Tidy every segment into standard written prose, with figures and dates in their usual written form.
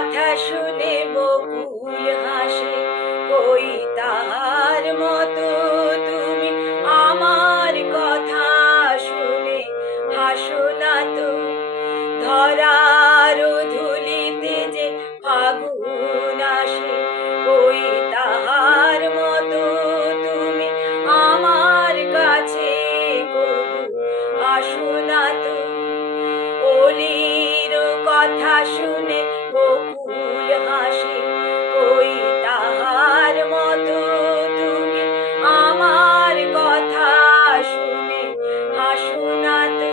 কথা শুনে বকুল হাসে, কই তাহার মতো তুমি আমার কথা শুনে হাসো না তো। ধরার ধুলিতে যে ফাগুন আসে, কই তাহার মতো তুমি আমার কাছে কবু আসো না তো। অলির কথা শুনে বকুল হাসে, কই তাহার মতো তুমি আমার কথা শুনে হাসো না তো।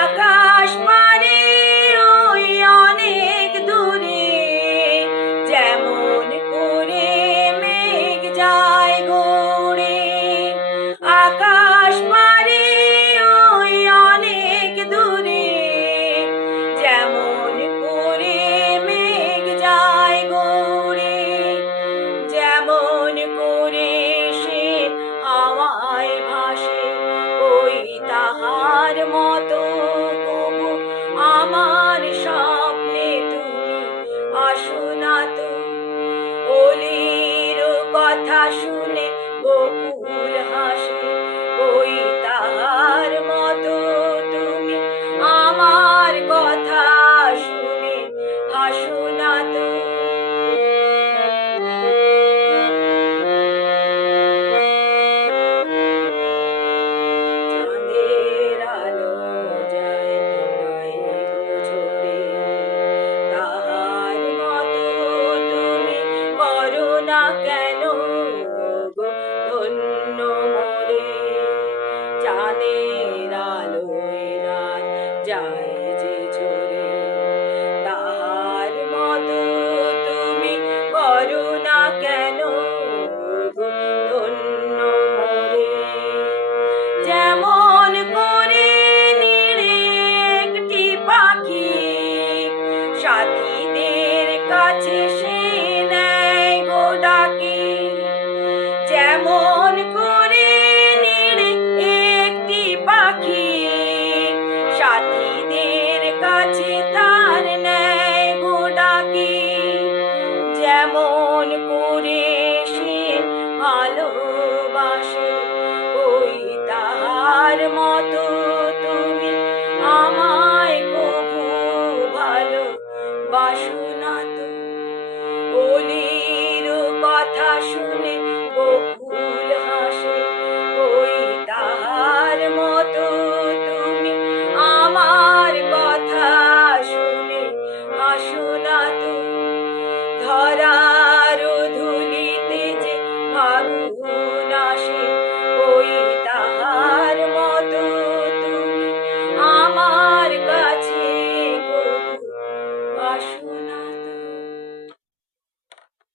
আকাশ পারে ওই অনেক দূরে, যেমন করে মেঘ যায় গড়ে। আকাশ পারে ওই অনেক দূরে, যেমন করে মেঘ যায় গড়ে। যেমন করে সে হাওয়ায় ভাসে, ওই তাহার মতো কবু আমার স্বপ্নে তুমি আসো না তো। অলির কথা শুনে বকুল হাসে, ওই তাহার মতো তুমি আমার কথা শুনে হাসো না তো। চাঁদের আলো যায় গায়ে গো ঝরে, তাহার মতো তুমি করো না কেন গো ধন্য মোরে। চাঁদের আলোয় রাত যায় যে ঝরে, তাহার মতো তুমি করো না কেন গো ধন্য মোরে। যেমন করে নিড়ে একটি পাখি সাথীদের কাছে সে নেয় গো ডাকি। যেমন করে নিড়ে একটি পাখি সাথীদের কাছে তার নেয় গো ডাকি। যেমন করে সে ভালোবাসে, ওই তাহার মতো তুমি আমায় কবু ভালোবাসো না তো। অলির কথা শুনে বকুল হাসে, ওই তাহার মতো তুমি আমার কথা শুনে হাসো না তো। ধরা